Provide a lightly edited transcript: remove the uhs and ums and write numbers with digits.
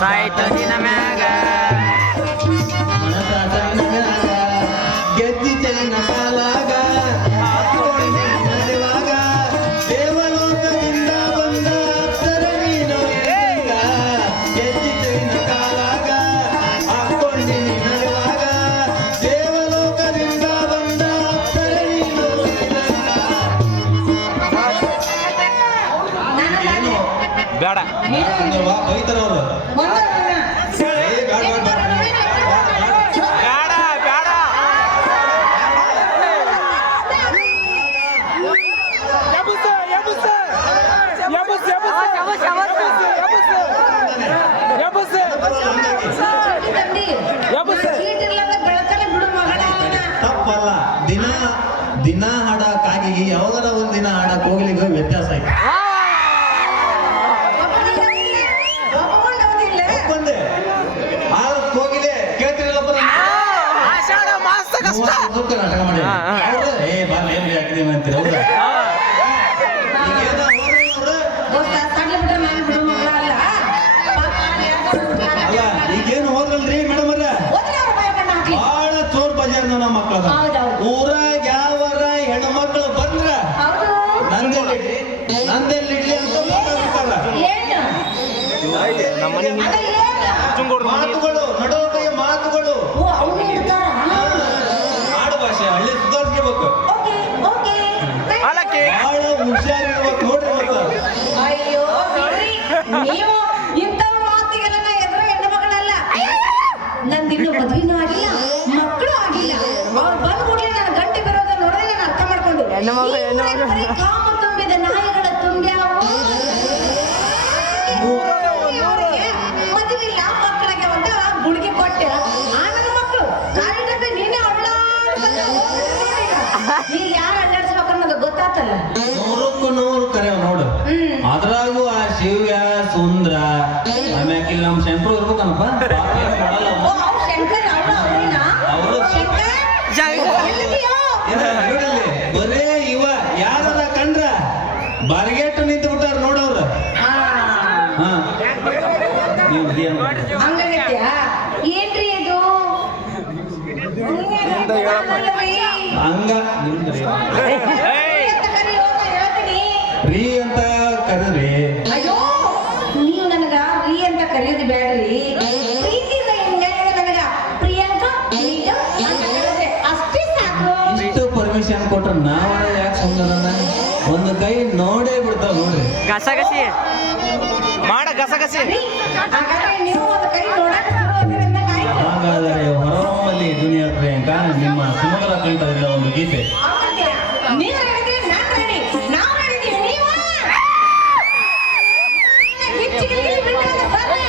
ಸಾಯ್ತು ನಿನ್ನ ಮ್ಯಾಗ ಮನಸಾದ ನಿನಗ ಗೆದ್ದಿ ಚೈನ ಕಾಲಾಗ ಹಾಕೊಂಡಿ ಮದುವಾಗ ದೇವಲೋಕದಿಂದ ಬಂದ ಅಪ್ಸರ ನೀನು ಎಲ್ಲಿಗ ಗೆದ್ದಿ ಚೈನ ಕಾಲಾಗ ಹಾಕೊಂಡಿ ಮದುವಾಗ ದೇವಲೋಕದಿಂದ ಬಂದ ಅಪ್ಸರ ನೀನು ಬೇಡ ಬೈತಾರವ್ರು ತಪ್ಪಲ್ಲ. ದಿನ ಹಾಡಕ್ಕಾಗಿ ಯಾವಾಗಾರ ಒಂದಿನ ಹಾಡಕ್ ಹೋಗ್ಲಿಕ್ಕೆ ವ್ಯತ್ಯಾಸ ಐತೆ. ಬಂದೆ ಆದಕ್ಕೆ ಹೋಗಿದೆ ಕೇಳ್ತಿರಲ್ಲಪ್ಪ ನಾಟಕ ಮಾಡಿ ಏ ಬಾರ್ಲಿ ಏನ್ ಹಾಕಿದೀನಿ ಅಂತೀರ ಹೌದಾ ಅಲ್ಲ ಈಗೇನು ಹೋದ್ರಲ್ರಿ ಮೇಡಮ್ ಅವ್ರ ಬಹಳ ಚೋರ್ ಬಜಾರ್ ನಮ್ಮ ಮಕ್ಕಳ ಊರಾಗ ಯಾವರ ಹೆಣ್ಮಕ್ಳು ಬಂದ್ರ ನಂದೆಲ್ಲಿಡ್ಲಿ ಅಂತ ಮಾತುಗಳು ನಡವಳಿಕೆಯ ಮಾತುಗಳು ಆಡು ಭಾಷೆ ಹಳ್ಳಿ ಸುಧಾರಿಸ್ಕೋಬೇಕು ಬಹಳ ಹುಷಾರಿರ್ಬೇಕು ನೋಡ್ರಿ ಮತ್ತೆ ಅಯ್ಯೋ ನೀವು ಇಂಥವ್ರ ಮಾತಿಗೆಲ್ಲ ಎದುರು ಹೆಣ್ಣು ಮಗಳಲ್ಲ ನಂದಿನ್ನು ಮದುವೆನೂ ಆಗಿಲ್ಲ ಮಕ್ಕಳು ಆಗಿಲ್ಲ ಅವ್ರು ಬಂದ್ ಕೂಡಲೇ ನಾನು ಗಂಟೆ ಬರೋದ ನೋಡಿದ್ರೆ ನಾನು ಅರ್ಥ ಮಾಡ್ಕೊಂಡು ಕಾಮ ತುಂಬಿದ ನಾಯಿಗಳ ತುಂಬ್ಯಾವು ಮದುವಿಲ್ಲ ಮಕ್ಕಳಿಗೆ ಒಂದು ಗುಳಿಗೆ ಕೊಟ್ಟೆ ಆಮೇಲೆ ಮಕ್ಕಳು ಗಾಡಿ ಡಬ್ಬೆ ನೀನೇ ನೀ ಯಾರು ಅಡ್ಡಾಡ್ಸ್ಬೇಕು ಅನ್ನೋದು ಗೊತ್ತಾತಲ್ಲ ನೂರಕ್ಕೂ ನೂರು ಕರೆ ನೋಡು ಅದ್ರಾಗೂ ಆ ಶಿವ್ಯ ಸುಂದ್ರ ಆಮ್ಯಾಕ ಇಲ್ಲಿ ನಮ್ ಶಂಕರು ಇರ್ಬೇಕನಪ್ಪ ಬರೇ ಇವ ಯಾರ ಕಂಡ್ರ ಬಾರ್ಗೇಟ್ ನಿಂತು ಬಿಟ್ಟಾರ ನೋಡವ್ರ ಏನ್ರಿ ಇದು ಹಂಗ ರೀ ಅಂತ ಕರೀರಿ ಅಯ್ಯೋ ನೀವು ನನಗ ರೀ ಅಂತ ಕರೆಯೋದು ಬೇಡ್ರಿ ಪ್ರೀತಿಯಿಂದ ನನಗ ಪ್ರಿಯಾಂಕಾ ಅಷ್ಟೇ ಸಾಕು ಇಷ್ಟು ಪರ್ಮಿಷನ್ ಕೊಟ್ರ ನಾವ ಯಾಕೆ ಸುಂದರನ ಒಂದು ಕೈ ನೋಡೇ ಬಿಡ್ತಾವ ನೋಡ್ರಿ ಗಸಗಸಿ ಮಾಡ ಗಸಗಸಿ ಹಾಗಾದ್ರೆ ನೀವು ಒಂದು ಕೈ ನೋಡಕ್ ಶುರು ಆಗಿದ್ರಿಂದ ಹಾಗಾದರೆ ಹೊರಹೊಮ್ಮಲಿ ದುನಿಯಾ ಪ್ರಿಯಾಂಕಾ ನಿಮ್ಮ ಸುಮಗಲ ಕಂಠದಿಂದ ಒಂದು ಗೀತೆ ನೀವು ಹೇಳಿದ್ರೆ ನಾನು ರೆಡಿ ನಾವು ಹೇಳಿದ್ದೀವಿ ನೀವು ಹೆಚ್ಚಿಗೆ ಬಿಟ್ಟರೆ